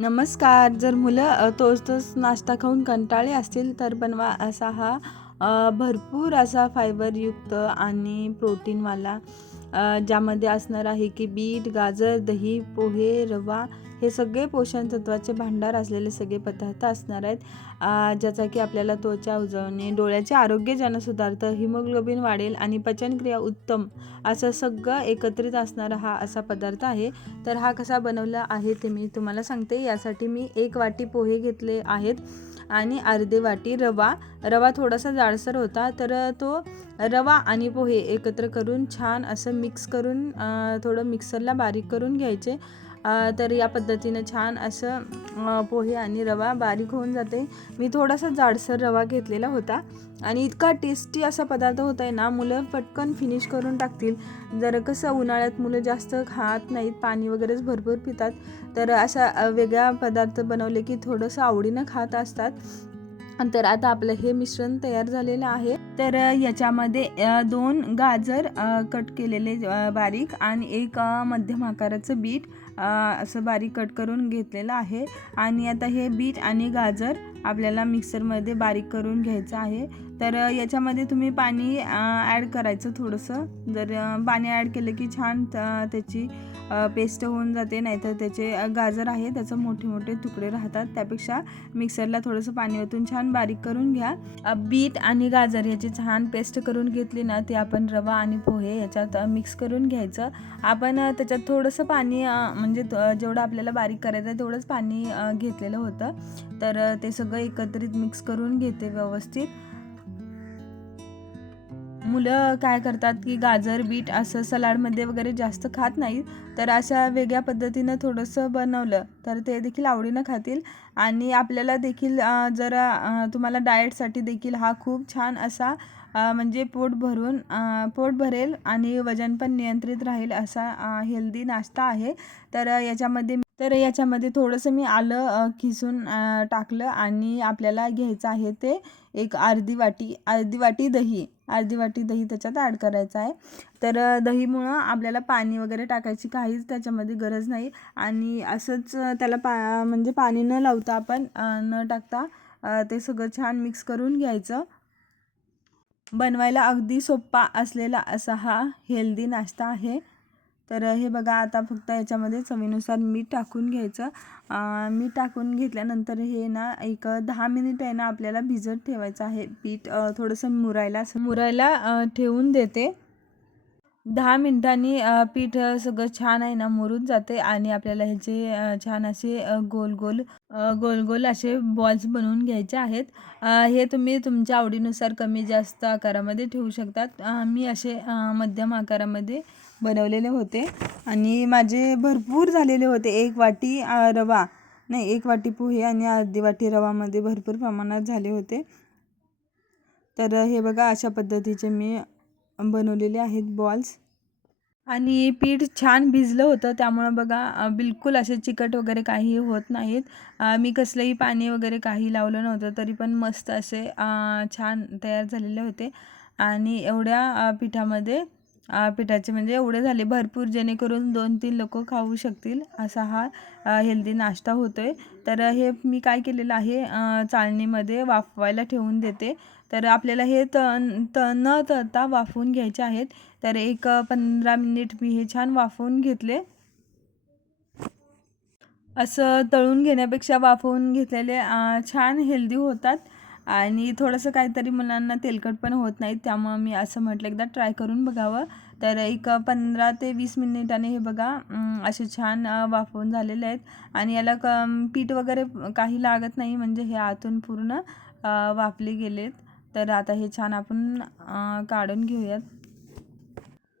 नमस्कार. जर मुलं तोच नाश्ता खाऊन कंटाळले असतील तर बनवा असा हा भरपूर असा फायबरयुक्त आणि प्रोटीनवाला ज्यामध्ये असणार आहे की बीट, गाजर, दही, पोहे, रवा हे सगळे पोषण तत्वाचे भांडार असलेले सगळे पदार्थ असणार आहेत, ज्याचा की आपल्याला त्वचा उजळणे, डोळ्याचे आरोग्य ज्यानं सुधारतं, हिमोग्लोबिन वाढेल आणि पचनक्रिया उत्तम असं सगळं एकत्रित असणारा हा असा पदार्थ आहे. तर हा कसा बनवला आहे ते मी तुम्हाला सांगते. यासाठी मी 1 वाटी पोहे घेतले आहेत आणि अर्धी वाटी रवा थोडासा जाडसर होता, तर तो रवा आणि पोहे एकत्र करून छान असं मिक्स करून थोडं मिक्सरला बारीक करून घ्यायचे. तर या पद्धतीनं छान असं पोहे आणि रवा बारीक होऊन जाते. मी थोडासा जाडसर रवा घेतलेला होता आणि इतका टेस्टी असा पदार्थ होत आहे ना, मुलं पटकन फिनिश करून टाकतील. जर कसं उन्हाळ्यात मुलं जास्त खात नाहीत, पाणी वगैरेच भरपूर पितात, तर अशा वेगळा पदार्थ बनवले की थोडंसं आवडीनं खात असतात. तर आता आपलं हे मिश्रण तयार झालेलं आहे. तर याच्यामध्ये 2 गाजर कट केलेले बारीक आणि एक मध्यम आकाराचं बीट असं बारीक कट करून घेतलेलं आहे. आणि आता हे बीट आणि गाजर आपल्याला मिक्सरमध्ये बारीक करून घ्यायचं आहे. तर याच्यामध्ये तुम्ही पाणी ॲड करायचं थोडंसं. जर पाणी ॲड केलं की छान त्याची पेस्ट होऊन जाते, नाहीतर त्याचे गाजर आहे त्याचे मोठे मोठे तुकडे राहतात. त्यापेक्षा मिक्सरला थोडंसं पाणी ओतून छान बारीक करून घ्या. बीट आणि गाजर याची छान पेस्ट करून घेतली ना, ते आपण रवा आणि पोहे याच्यात मिक्स करून घ्यायचं. आपण त्याच्यात थोडंसं पाणी म्हणजे जेवढं आपल्याला बारीक करायचं आहे तेवढंच पाणी घेतलेलं होतं. तर ते सगळं एकत्रित मिक्स करून घेते व्यवस्थित. मुलं काय करतात की गाजर, बीट असं सलाडमध्ये वगैरे जास्त खात नाहीत, तर अशा वेगळ्या पद्धतीनं थोडंसं बनवलं तर ते देखील आवडीनं खातील. आणि आपल्याला देखील जर तुम्हाला डाएटसाठी देखील हा खूप छान असा म्हणजे पोट भरेल आणि वजन पण नियंत्रित राहील असा हेल्दी नाश्ता आहे. तर याच्यामध्ये थोडंसं मी आलं खिसून टाकलं आणि आपल्याला घ्यायचं आहे ते एक अर्धी वाटी दही त्याच्यात ॲड करायचं आहे. तर दहीमुळं आपल्याला पाणी वगैरे टाकायची काहीच त्याच्यामध्ये गरज नाही. आणि असंच त्याला म्हणजे पाणी न लावता आपण न टाकता ते सगळं छान मिक्स करून घ्यायचं. बनवायला अगदी सोपा असलेला असा हा हेल्दी नाश्ता आहे. तर हे बघा, आता फक्त याच्यामध्ये चवीनुसार मीठ टाकून घ्यायचं. मीठ टाकून घेतल्यानंतर हे ना एक 10 मिनिट आहे ना आपल्याला भिजत ठेवायचं आहे. पीठ थोडंसं मुरायला ठेवून देते. 10 मिनिटांनी पीठ सगळं छान आहे ना मुरून जाते आणि आपल्याला ह्याचे छान असे गोल गोल असे बॉल्स बनवून घ्यायचे आहेत. हे तुम्ही तुमच्या आवडीनुसार कमी जास्त आकारामध्ये ठेवू शकतात. मी असे मध्यम आकारामध्ये बनवलेले होते आणि माझे भरपूर झालेले होते. 1 वाटी रवा नाही 1 वाटी पोहे आणि अर्धी वाटी रवामध्ये भरपूर प्रमाणात झाले होते. तर हे बघा, अशा पद्धतीचे मी बनवलेले आहेत बॉल्स. आणि पीठ छान भिजलं होतं, त्यामुळं बघा बिलकुल असे चिकट वगैरे काही होत नाहीत. मी कसलंही पाणी वगैरे काही लावलं नव्हतं, तरी पण मस्त असे छान तयार झालेले होते. आणि एवढ्या पिठाचे म्हणजे एवढे झाले भरपूर, जेणेकरून 2-3 लोकं खाऊ शकतील असा हा हेल्दी नाश्ता होतो आहे. तर हे मी काय केलेलं आहे, चाळणीमध्ये वाफवायला ठेवून देते. तर आपल्याला हे न तळता वाफवून घ्यायचे आहेत. तर एक 15 मिनिट मी हे छान वाफवून घेतले. असं तळून घेण्यापेक्षा वाफवून घेतलेले छान हेल्दी होतात आणि थोडंसं काहीतरी मुलांना तेलकट पण होत नाहीत. त्यामुळं मी असं म्हटलं एकदा ट्राय करून बघावं. तर एक 15 ते 20 मिनिटांनी हे बघा असे छान वाफवून झालेले आहेत. आणि याला पीठ वगैरे काही लागत नाही, म्हणजे हे आतून पूर्ण वाफले गेलेत. तर आता हे छान आपण काढून घेऊयात.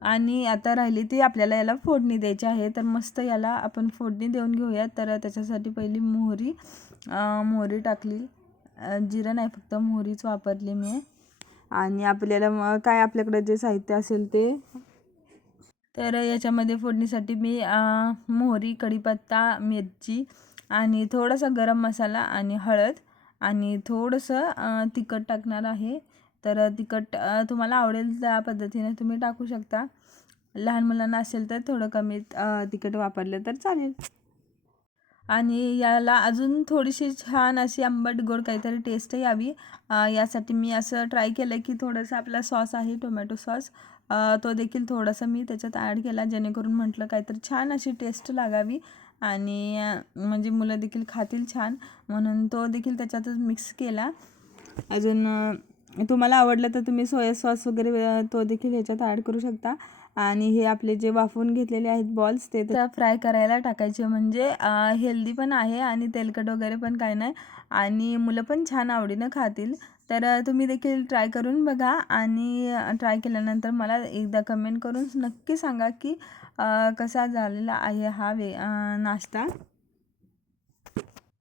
आणि आता राहिली ती आपल्याला याला फोडणी द्यायची आहे. तर मस्त याला आपण फोडणी देऊन घेऊयात. तर त्याच्यासाठी पहिली मोहरी टाकली. जिरं नाही, फक्त मोहरीच वापरली मी. आणि आपल्याला काय आपल्याकडे जे साहित्य असेल ते, तर याच्यामध्ये फोडणीसाठी मी मोहरी, कढीपत्ता, मिरची आणि थोडासा गरम मसाला आणि हळद आणि थोडंसं तिखट टाकणार आहे. तर तिखट तुम्हाला आवडेल त्या पद्धतीने तुम्ही टाकू शकता. लहान मुलांना असेल तर थोडं कमी तिखट वापरलं तर चालेल. आणि याला अजून थोडीशी छान अशी आंबट गोड काहीतरी टेस्ट यावी, यासाठी मी असं ट्राय केलं की थोडंसं आपला सॉस आहे टोमॅटो सॉस, तो देखील थोडासा मी त्याच्यात ॲड केला, जेणेकरून म्हटलं काहीतरी छान अशी टेस्ट लागावी आणि म्हणजे मुलं देखील खातील छान, म्हणून तो देखील त्याच्यातच मिक्स केला. अजून तुम्हाला आवडलं तर तुम्ही सोया सॉस वगैरे तो देखील ह्याच्यात ॲड करू शकता. आणि हे आपले जे वाफवून घेतलेले आहेत बॉल्स ते फ्राय करायला टाकायचे, म्हणजे हेल्दी पण आहे आणि तेलकट वगैरे पण काय नाही आणि मुलं पण छान आवडीनं खातील. तर तुम्ही देखील ट्राय करून बघा आणि ट्राय केल्यानंतर मला एकदा कमेंट करून नक्की सांगा की कसा झालेला आहे हा नाश्ता.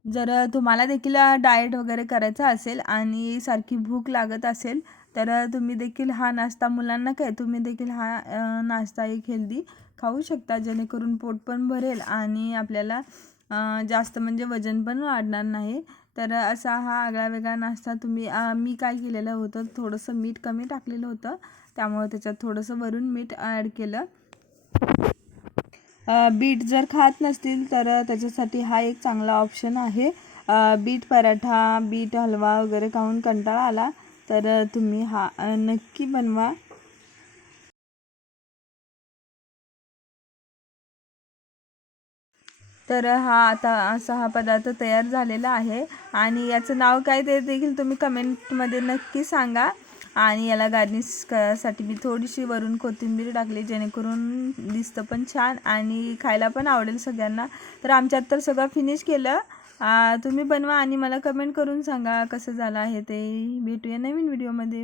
जर तुम्हाला देखील डाएट वगैरे करायचा असेल आणि सारखी भूक लागत असेल तर तुम्ही देखील हा नाश्ता मुलांना काय तुम्ही देखील हा नाश्ता एक हेल्दी खाऊ शकता, जेणेकरून पोट पण भरेल आणि आपल्याला जास्त म्हणजे वजन पण वाढणार नाही. तर असा हा आगळावेगळा नाश्ता तुम्ही मी काय केलेलं होतं, थोडंसं मीठ कमी टाकलेलं होतं, त्यामुळे त्याच्यात थोडंसं वरून मीठ ॲड केलं. बीट जर खात नसतील तर त्याच्यासाठी हा एक चांगला ऑप्शन आहे. बीट पराठा, बीट हलवा वगैरे खाऊन कंटाळा आला तर तुम्ही हा नक्की बनवा. तर आता असा हा पदार्थ तयार झालेला आहे आणि याचं नाव काय ते देखील तुम्ही कमेंटमध्ये नक्की सांगा. आणि याला गार्निश साठी मी थोडीशी वरून कोथिंबीर टाकली, जेणेकरून दिसतं पण छान आणि खायला पण आवडेल सगळ्यांना. तर आमच्यात तर सगळं फिनिश केलं. तुम्ही बनवा आणि मला कमेंट करून सांगा कसं झालं आहे ते. भेटूया नवीन व्हिडिओमध्ये.